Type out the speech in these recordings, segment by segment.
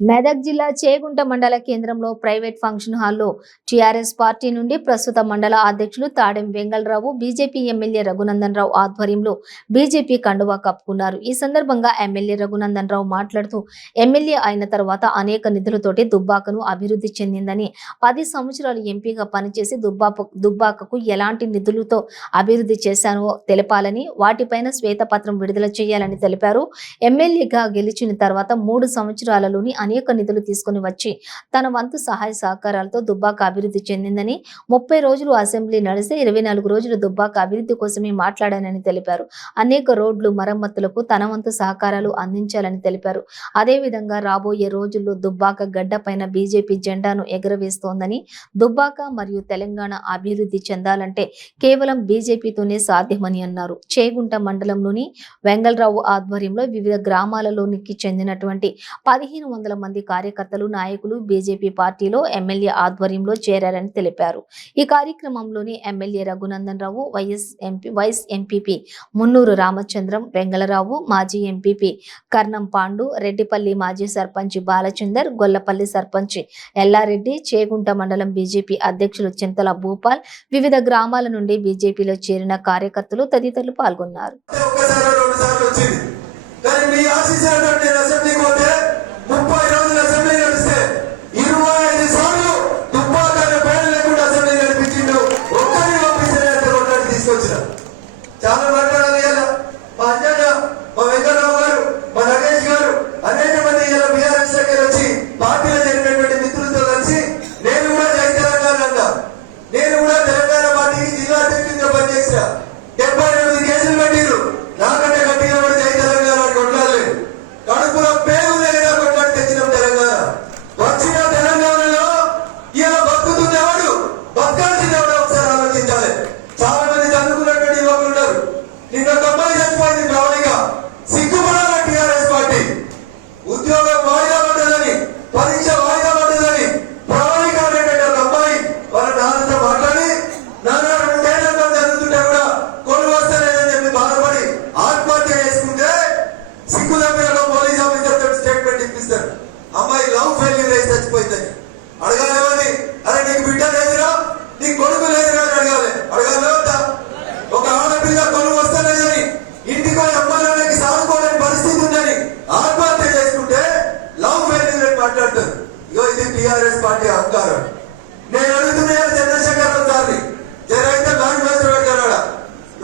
మెదక్ జిల్లా చేగుంట మండల కేంద్రంలో ప్రైవేట్ ఫంక్షన్ హాల్లో టీఆర్ఎస్ పార్టీ నుండి ప్రస్తుత మండల అధ్యక్షులు తాడెం వెంగళరావు బీజేపీ ఎమ్మెల్యే రఘునందన్ రావు ఆధ్వర్యంలో బీజేపీ కండువా కప్పుకున్నారు. ఈ సందర్భంగా ఎమ్మెల్యే రఘునందన్ రావు మాట్లాడుతూ ఎమ్మెల్యే అయిన తర్వాత అనేక నిధులతోటి దుబ్బాకను అభివృద్ధి చెందిందని, 10 సంవత్సరాలు ఎంపీగా పనిచేసి దుబ్బాకకు ఎలాంటి నిధులతో అభివృద్ధి చేశానో తెలపాలని, వాటిపైన శ్వేతపత్రం విడుదల చేయాలని తెలిపారు. ఎమ్మెల్యేగా గెలిచిన తర్వాత 3 సంవత్సరాలలోని అనేక నిధులు తీసుకుని వచ్చి తన వంతు సహాయ సహకారాలతో దుబ్బాక అభివృద్ధి చెందిందని, 30 రోజులు అసెంబ్లీ నడిస్తే 24 రోజులు దుబ్బాక అభివృద్ధి కోసమే మాట్లాడానని తెలిపారు. అనేక రోడ్లు మరమ్మతులకు తన వంతు సహకారాలు అందించాలని తెలిపారు. అదేవిధంగా రాబోయే రోజుల్లో దుబ్బాక గడ్డ పైన బీజేపీ జెండాను ఎగురవేస్తోందని, దుబ్బాక మరియు తెలంగాణ అభివృద్ధి చెందాలంటే కేవలం బీజేపీతోనే సాధ్యమని అన్నారు. చేగుంట మండలంలోని వెంగళరావు ఆధ్వర్యంలో వివిధ గ్రామాలలోనికి చెందినటువంటి 1500 మంది కార్యకర్తలు, నాయకులు బీజేపీ పార్టీలో ఎమ్మెల్యే ఆధ్వర్యంలో చేరారని తెలిపారు. ఈ కార్యక్రమంలోని MLA Raghunandan Rao, vice MPP మున్నూరు రామచంద్రం, వెంగళరావు, మాజీ ఎంపీపీ కర్ణం పాండు, రెడ్డిపల్లి మాజీ సర్పంచ్ బాలచందర్, గొల్లపల్లి సర్పంచ్ ఎల్లారెడ్డి, చేగుంట మండలం బీజేపీ అధ్యక్షులు చింతల భూపాల్, వివిధ గ్రామాల నుండి బీజేపీలో చేరిన కార్యకర్తలు తదితరులు పాల్గొన్నారు. చాలా మాట్లాడాలి. మా అజెండ, మా వెంకటరావు గారు, మా నగేష్ గారు, అనేక మంది ఇలా బీఆర్ఎస్ దగ్గర వచ్చి పార్టీలో జరిగినటువంటి మిత్రులతో కలిసి నేను కూడా జై తెలంగాణ అన్నా. నేను కూడా తెలంగాణ పార్టీకి జిల్లా అధ్యక్షుడిగా పనిచేసిన. 78 కేసులు పెట్టిరు. నాకంటే గట్టిగా కూడా జై తెలంగాణ అని కొట్లాడలేదు. కడుపులో పేరు దగ్గర కొట్లాడి తెచ్చినాం తెలంగాణ. వచ్చిన తెలంగాణలో ఇలా బతుకుతున్నవాడు, బతకాల్సినవాడు ఒకసారి ఆలోచించాలి. చాలా మంది చదువుకున్నటువంటి యువకులు ఉన్నారు. నిన్న ఒక అమ్మాయి చచ్చిపోయింది ప్రవళిక. సిగ్గుపడాల TRS party. ఉద్యోగం వాయిదా పడ్డదని, పరీక్ష వాయిదా పడ్డదని ప్రవళిక అనేటువంటి ఒక అమ్మాయి వాళ్ళ నాన్నతో మాట్లాడి, నాన్న 2 ఏళ్లతో చదువుతుంటే కూడా కొలు వస్తలేదని చెప్పి బాధపడి ఆత్మహత్య చేసుకుంటే సిగ్గు తప్పిన పోలీస్ ఆఫీసర్ తోటి స్టేట్మెంట్ ఇప్పిస్తారు. అమ్మాయి లవ్ ఫెయిల్యూర్ అయి చచ్చిపోయిందని అడగాలి. అరే నీకు బిడ్డ లేదురా, నీ కొడుకు లేదురా అని అడగాలి. అడగాలి వద్దా? ఒక ఆడపిల్ల కొలు వస్తలేదని, ఇంటికి అమ్మాయిలకి సాదుకోలేని పరిస్థితి ఉందని ఆత్మహత్య చేసుకుంటే లవ్ ఫెయిల్యూర్ అని మాట్లాడతారు. ఇగో ఇది టీఆర్ఎస్ పార్టీ అహంకారం. నేను అడుగుతున్నాను చంద్రశేఖర్ రావు సార్ని, జరైతే మేనిఫెస్టో పెట్టాడా?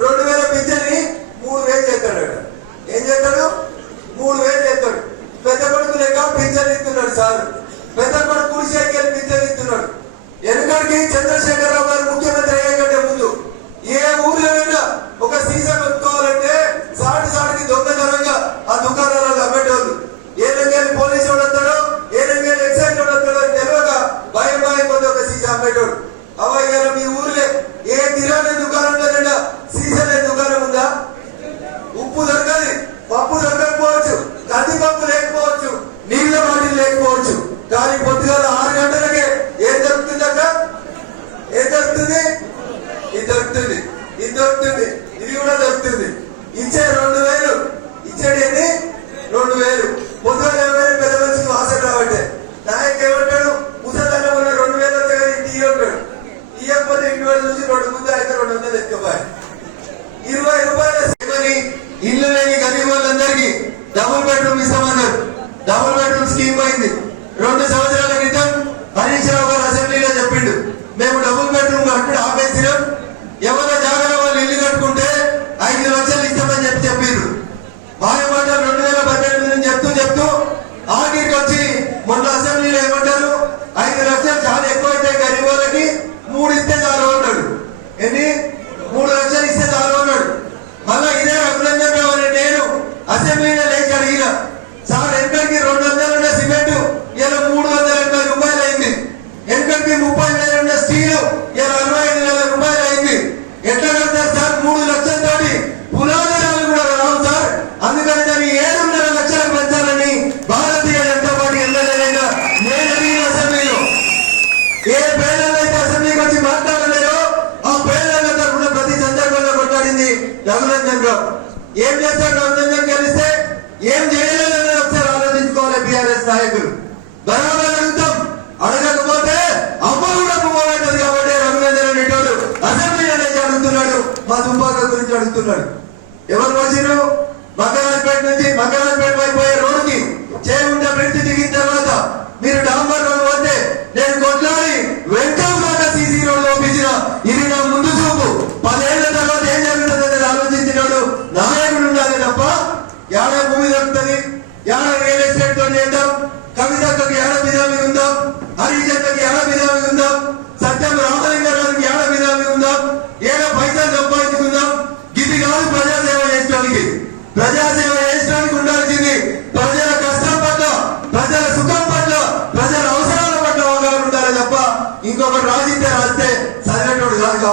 2000 పింఛని 3000 చేస్తాడు. ఏం చేస్తాడు? 3000 చేస్తాడు. పెద్ద కొడుకు లేక పింఛన్ ఇస్తున్నాడు సార్. పెద్ద కొడుకు కుడిసేకి వెళ్ళి పింఛన్ ఇస్తున్నాడు. ఎందుకంటే చంద్రశేఖర్ రావు గారు ముఖ్యమంత్రి అయ్యే కంటే ముందు ఏ ఊర్లోనైనా ఒక సీజన్ పెట్టుకోవాలంటే సాటికి దొంగతనంగా ఆ దుకాణాలలో అమ్మేటోళ్ళు. ఏ రంగాన్ని పోలీసు వాడు వస్తాడో, ఏ రంగాన్ని ఎక్సైజ్ వాడు వస్తాడో అని తెలియక భయం కొద్ది ఒక సీజన్ అమ్మేటోడు. అవ్వ మీ ఊర్లే ఏ కిరాణా దుకాణంలోనైనా సీజన్ దుకాణం ఉందా? ఉప్పు దొరకది, పప్పు దొరకకపోవచ్చు, కందిపప్పు లేకపోవచ్చు, నీళ్ల బాటిల్ లేకపోవచ్చు. కానీ పొద్దుగాల 6 గంటలకే ఏం దొరుకుతుంది అక్క? ఏం దొరుకుతుంది? ఇది దొరుకుతుంది, ఇది దొరుకుతుంది, ఇది కూడా దొరుకుతుంది. ఇచ్చే 2000 ఇచ్చేది ఏంటి? 2000 పొద్దుగా 2000 పెద్ద మనిషికి వాసన రాబట్టే. నాయకు ఏమంటాడు? ముసలన్న ఉన్న 2000 వచ్చే ఇంటి ఉంటాడు. ఇవ్వకపోతే ఇంటి వాళ్ళు చూసి 2 ముందు అయితే 200 ఎత్తుకోవాలి. 20 రూపాయలు ఇల్లు లేని గరీబ్ వాళ్ళందరికీ డబుల్ బెడ్రూమ్ ఇస్తామన్నారు. డబుల్ బెడ్రూమ్ స్కీమ్ అయింది. 2 సంవత్సరాల క్రితం హరీష్ రావు గారు అసెంబ్లీలో చెప్పిండు, మేము డబుల్ బెడ్రూమ్ కట్టుడు ఆపేసినాం, ఎవరో జాగాలో వాళ్ళు ఇల్లు కట్టుకుంటే 5 లక్షలు ఇస్తామని చెప్పారు. మాట 2018 నుంచి చెప్తూ ఆఖరికి వచ్చి మొన్న అసెంబ్లీలో ఏమంటారు? 5 లక్షలు చాలా ఎక్కువ అయితే గరీబ్ వాళ్ళకి 3 ఇస్తే చాలు అన్నాడు. ఏంటి? 3 లక్షలు ఇస్తే చాలు అన్నాడు. మళ్ళా ఇదే రఘునందన్ రావు అని నేను అసెంబ్లీలో లేచి అడిగిన, సార్ ఎక్కడికి 200 ఉన్న సిమెంట్ ఇలా 380 రూపాయలు అయింది, ఎక్కడికి 30,000 ఉన్న స్టీలు ఇలా 65,000 రూపాయలు అయింది, ఎట్లా కడతారు సార్? 3 లక్షలతోటి పునాదులు కూడా రావు సార్. అందుకని దాన్ని 7.5 లక్షలకు పెంచాలని భారతీయ జనతా పార్టీ ఎమ్మెల్యేగా నేను అడిగిన అసెంబ్లీలో. ఏ పేదలైతే అసెంబ్లీకి వచ్చి మాట్లాడలేదో ఆ పేదల తరఫున ప్రతి సందర్భంలో కొట్లాడింది రఘునందన్ రావు. ఏం చేస్తారు రఘునందన్ గెలిస్తే? ఏం చేయలేదని ఒకసారి ఆలోచించుకోవాలి బీఆర్ఎస్ నాయకులు. బరాబర్ అడుగుతాం. అడగకపోతే అమ్మ కూడా పోవాలంటది. కాబట్టి రఘునందన్ అనేటోడు అసెంబ్లీ అనేది అడుగుతున్నాడు, మా దుబ్బాక గురించి అడుగుతున్నాడు. ఎవరు వచ్చిరు? మక్కరాజపేట నుంచి